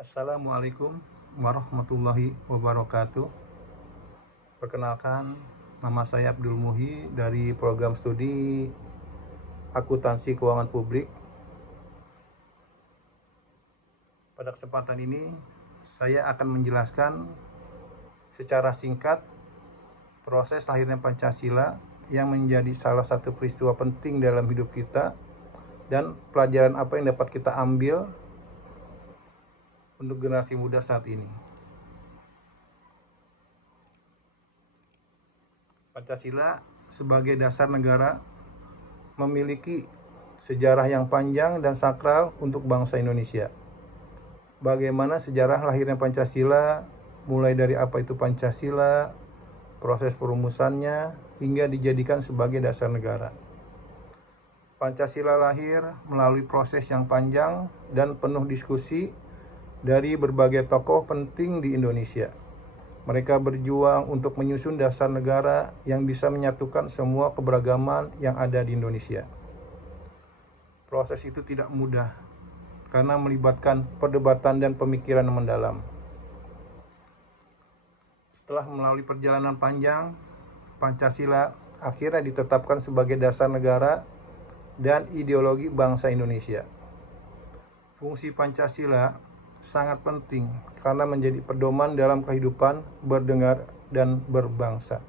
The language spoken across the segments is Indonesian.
Assalamualaikum warahmatullahi wabarakatuh. Perkenalkan, nama saya Abdul Muhi dari program studi Akuntansi Keuangan Publik. Pada kesempatan ini, saya akan menjelaskan secara singkat proses lahirnya Pancasila yang menjadi salah satu peristiwa penting dalam hidup kita dan pelajaran apa yang dapat kita ambil untuk generasi muda saat ini. Pancasila sebagai dasar negara memiliki sejarah yang panjang dan sakral untuk bangsa Indonesia. Bagaimana sejarah lahirnya Pancasila, mulai dari apa itu Pancasila, proses perumusannya, hingga dijadikan sebagai dasar negara. Pancasila lahir melalui proses yang panjang dan penuh diskusi dari berbagai tokoh penting di Indonesia. Mereka berjuang untuk menyusun dasar negara yang bisa menyatukan semua keberagaman yang ada di Indonesia. Proses itu tidak mudah karena melibatkan perdebatan dan pemikiran yang mendalam. Setelah melalui perjalanan panjang, Pancasila akhirnya ditetapkan sebagai dasar negara dan ideologi bangsa Indonesia. Fungsi Pancasila sangat penting karena menjadi pedoman dalam kehidupan bernegara dan berbangsa.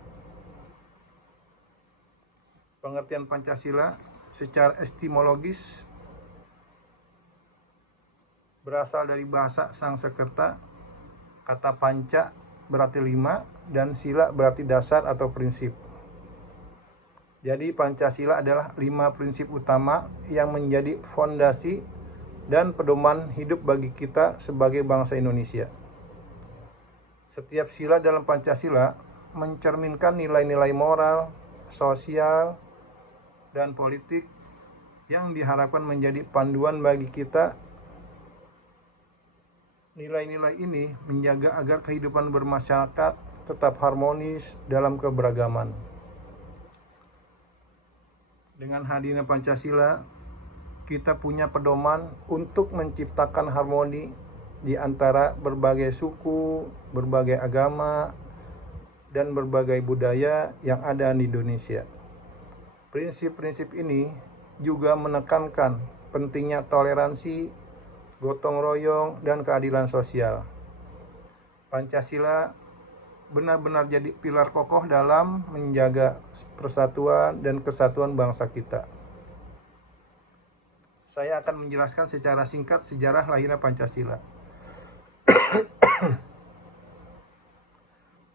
Pengertian Pancasila secara etimologis berasal dari bahasa Sanskerta. Kata panca berarti 5 dan sila berarti dasar atau prinsip. Jadi Pancasila adalah 5 prinsip utama yang menjadi fondasi dan pedoman hidup bagi kita sebagai bangsa Indonesia. Setiap sila dalam Pancasila mencerminkan nilai-nilai moral, sosial, dan politik yang diharapkan menjadi panduan bagi kita. Nilai-nilai ini menjaga agar kehidupan bermasyarakat tetap harmonis dalam keberagaman. Dengan hadirnya Pancasila, kita punya pedoman untuk menciptakan harmoni di antara berbagai suku, berbagai agama, dan berbagai budaya yang ada di Indonesia. Prinsip-prinsip ini juga menekankan pentingnya toleransi, gotong royong, dan keadilan sosial. Pancasila benar-benar jadi pilar kokoh dalam menjaga persatuan dan kesatuan bangsa kita. Saya akan menjelaskan secara singkat sejarah lahirnya Pancasila.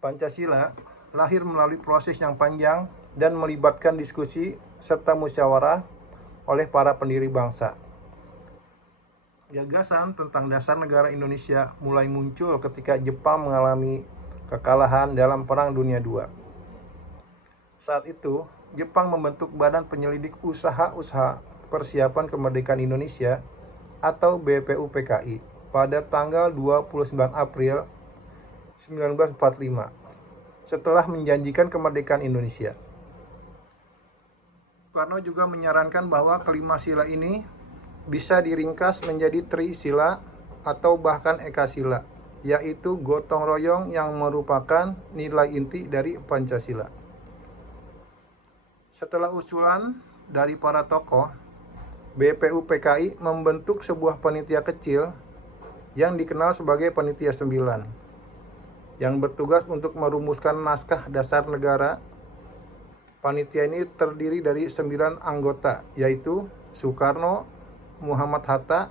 Pancasila lahir melalui proses yang panjang dan melibatkan diskusi serta musyawarah oleh para pendiri bangsa. Gagasan tentang dasar negara Indonesia mulai muncul ketika Jepang mengalami kekalahan dalam Perang Dunia II. Saat itu, Jepang membentuk Badan Penyelidik Usaha-Usaha Persiapan Kemerdekaan Indonesia atau BPUPKI pada tanggal 29 April 1945 setelah menjanjikan kemerdekaan Indonesia. Soekarno juga menyarankan bahwa kelima sila ini bisa diringkas menjadi Trisila atau bahkan Ekasila, yaitu gotong royong yang merupakan nilai inti dari Pancasila. Setelah usulan dari para tokoh, BPUPKI membentuk sebuah panitia kecil yang dikenal sebagai Panitia 9 yang bertugas untuk merumuskan naskah dasar negara. Panitia ini terdiri dari 9 anggota, yaitu Soekarno, Muhammad Hatta,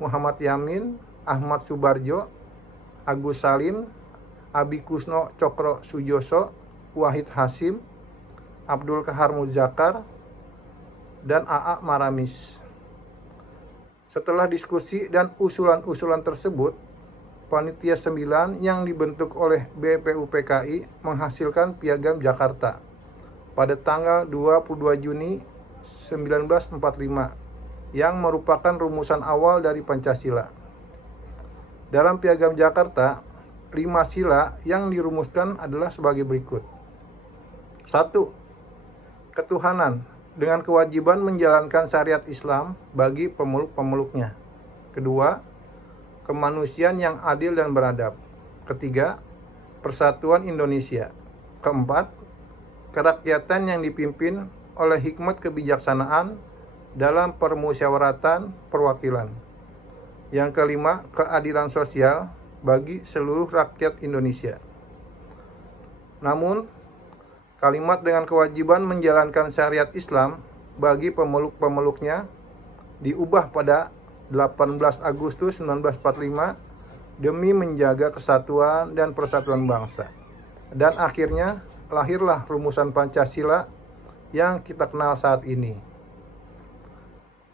Muhammad Yamin, Ahmad Subarjo, Agus Salim, Abikusno Cokro Sujoso, Wahid Hasyim, Abdul Kahar Muzakkar, dan A.A. Maramis. Setelah diskusi dan usulan-usulan tersebut, Panitia 9 yang dibentuk oleh BPUPKI menghasilkan Piagam Jakarta pada tanggal 22 Juni 1945 yang merupakan rumusan awal dari Pancasila. Dalam Piagam Jakarta, 5 sila yang dirumuskan adalah sebagai berikut. 1. Ketuhanan dengan kewajiban menjalankan syariat Islam bagi pemeluk-pemeluknya. Kedua, kemanusiaan yang adil dan beradab. Ketiga, persatuan Indonesia. Keempat, kerakyatan yang dipimpin oleh hikmat kebijaksanaan dalam permusyawaratan perwakilan. Yang kelima, keadilan sosial bagi seluruh rakyat Indonesia. Namun, kalimat dengan kewajiban menjalankan syariat Islam bagi pemeluk-pemeluknya diubah pada 18 Agustus 1945 demi menjaga kesatuan dan persatuan bangsa. Dan akhirnya lahirlah rumusan Pancasila yang kita kenal saat ini.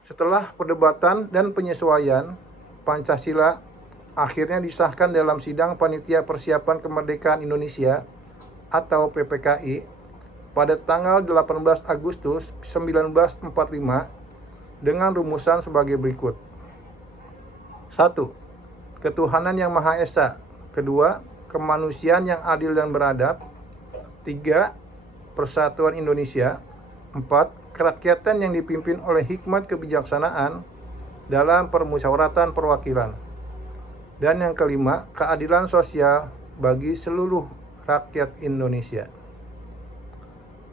Setelah perdebatan dan penyesuaian, Pancasila akhirnya disahkan dalam Sidang Panitia Persiapan Kemerdekaan Indonesia atau PPKI pada tanggal 18 Agustus 1945 dengan rumusan sebagai berikut. 1. Ketuhanan yang Maha Esa. 2. Kemanusiaan yang adil dan beradab. 3. Persatuan Indonesia. 4. Kerakyatan yang dipimpin oleh hikmat kebijaksanaan dalam permusyawaratan perwakilan. Dan yang kelima, keadilan sosial bagi seluruh rakyat Indonesia.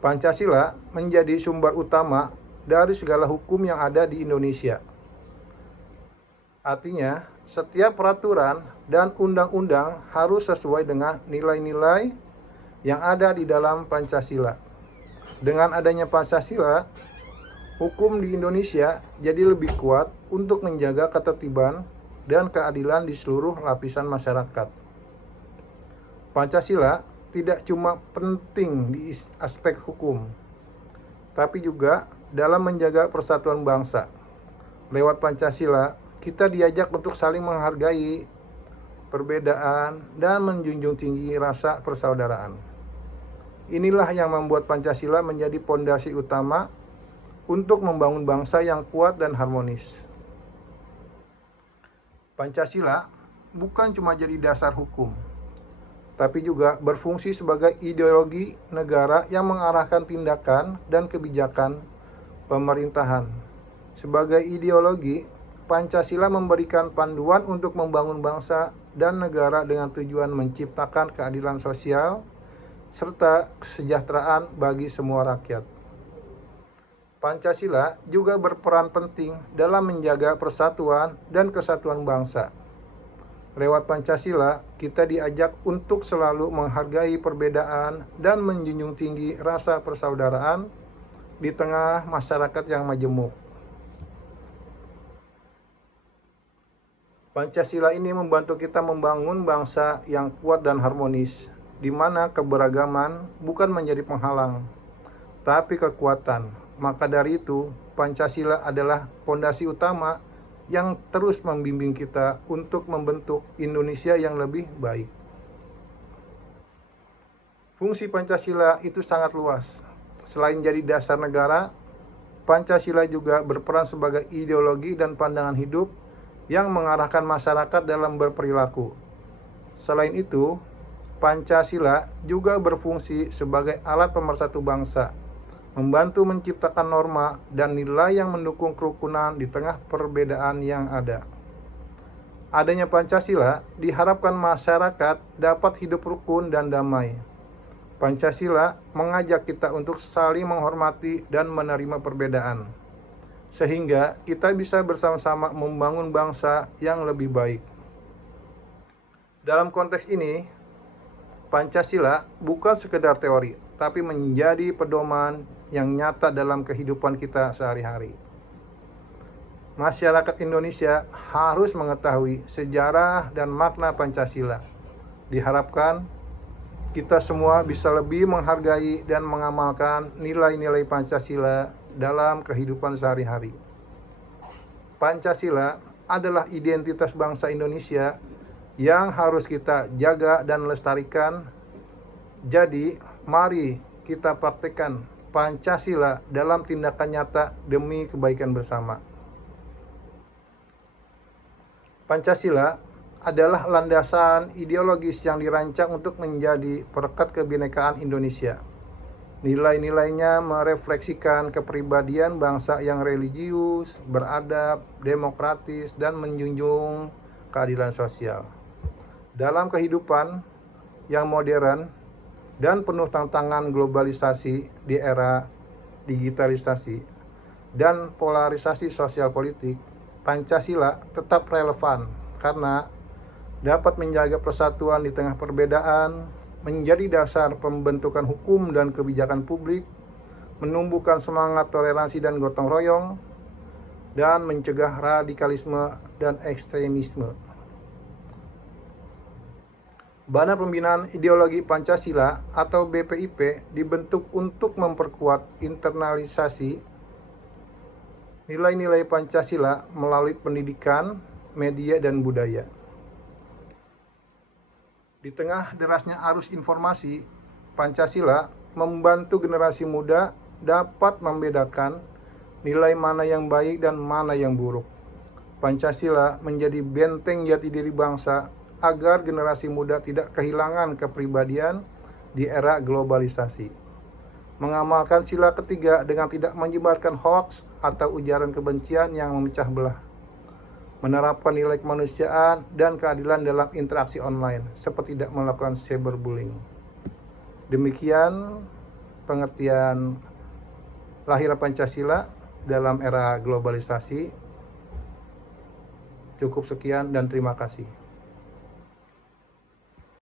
Pancasila menjadi sumber utama dari segala hukum yang ada di Indonesia. Artinya, setiap peraturan dan undang-undang harus sesuai dengan nilai-nilai yang ada di dalam Pancasila. Dengan adanya Pancasila, hukum di Indonesia jadi lebih kuat untuk menjaga ketertiban dan keadilan di seluruh lapisan masyarakat. Pancasila tidak cuma penting di aspek hukum, tapi juga dalam menjaga persatuan bangsa. Lewat Pancasila, kita diajak untuk saling menghargai perbedaan dan menjunjung tinggi rasa persaudaraan. Inilah yang membuat Pancasila menjadi pondasi utama untuk membangun bangsa yang kuat dan harmonis. Pancasila bukan cuma jadi dasar hukum, tapi juga berfungsi sebagai ideologi negara yang mengarahkan tindakan dan kebijakan pemerintahan. Sebagai ideologi, Pancasila memberikan panduan untuk membangun bangsa dan negara dengan tujuan menciptakan keadilan sosial serta kesejahteraan bagi semua rakyat. Pancasila juga berperan penting dalam menjaga persatuan dan kesatuan bangsa. Lewat Pancasila, kita diajak untuk selalu menghargai perbedaan dan menjunjung tinggi rasa persaudaraan di tengah masyarakat yang majemuk. Pancasila ini membantu kita membangun bangsa yang kuat dan harmonis, di mana keberagaman bukan menjadi penghalang, tapi kekuatan. Maka dari itu, Pancasila adalah pondasi utama yang terus membimbing kita untuk membentuk Indonesia yang lebih baik. Fungsi Pancasila itu sangat luas. Selain jadi dasar negara, Pancasila juga berperan sebagai ideologi dan pandangan hidup yang mengarahkan masyarakat dalam berperilaku. Selain itu, Pancasila juga berfungsi sebagai alat pemersatu bangsa, membantu menciptakan norma dan nilai yang mendukung kerukunan di tengah perbedaan yang ada. Adanya Pancasila diharapkan masyarakat dapat hidup rukun dan damai. Pancasila mengajak kita untuk saling menghormati dan menerima perbedaan, sehingga kita bisa bersama-sama membangun bangsa yang lebih baik. Dalam konteks ini, Pancasila bukan sekedar teori, tapi menjadi pedoman yang nyata dalam kehidupan kita sehari-hari. Masyarakat Indonesia harus mengetahui sejarah dan makna Pancasila. Diharapkan kita semua bisa lebih menghargai dan mengamalkan nilai-nilai Pancasila dalam kehidupan sehari-hari. Pancasila adalah identitas bangsa Indonesia yang harus kita jaga dan lestarikan. Jadi, mari kita praktekkan Pancasila dalam tindakan nyata demi kebaikan bersama. Pancasila adalah landasan ideologis yang dirancang untuk menjadi perekat kebinekaan Indonesia. Nilai-nilainya merefleksikan kepribadian bangsa yang religius, beradab, demokratis, dan menjunjung keadilan sosial. Dalam kehidupan yang modern dan penuh tantangan globalisasi di era digitalisasi dan polarisasi sosial politik, Pancasila tetap relevan karena dapat menjaga persatuan di tengah perbedaan, menjadi dasar pembentukan hukum dan kebijakan publik, menumbuhkan semangat toleransi dan gotong royong, dan mencegah radikalisme dan ekstremisme. Badan Pembinaan Ideologi Pancasila atau BPIP dibentuk untuk memperkuat internalisasi nilai-nilai Pancasila melalui pendidikan, media, dan budaya. Di tengah derasnya arus informasi, Pancasila membantu generasi muda dapat membedakan nilai mana yang baik dan mana yang buruk. Pancasila menjadi benteng jati diri bangsa agar generasi muda tidak kehilangan kepribadian di era globalisasi. Mengamalkan sila ketiga dengan tidak menyebarkan hoaks atau ujaran kebencian yang memecah belah. Menerapkan nilai kemanusiaan dan keadilan dalam interaksi online, seperti tidak melakukan cyberbullying. Demikian pengertian lahir Pancasila dalam era globalisasi. Cukup sekian dan terima kasih.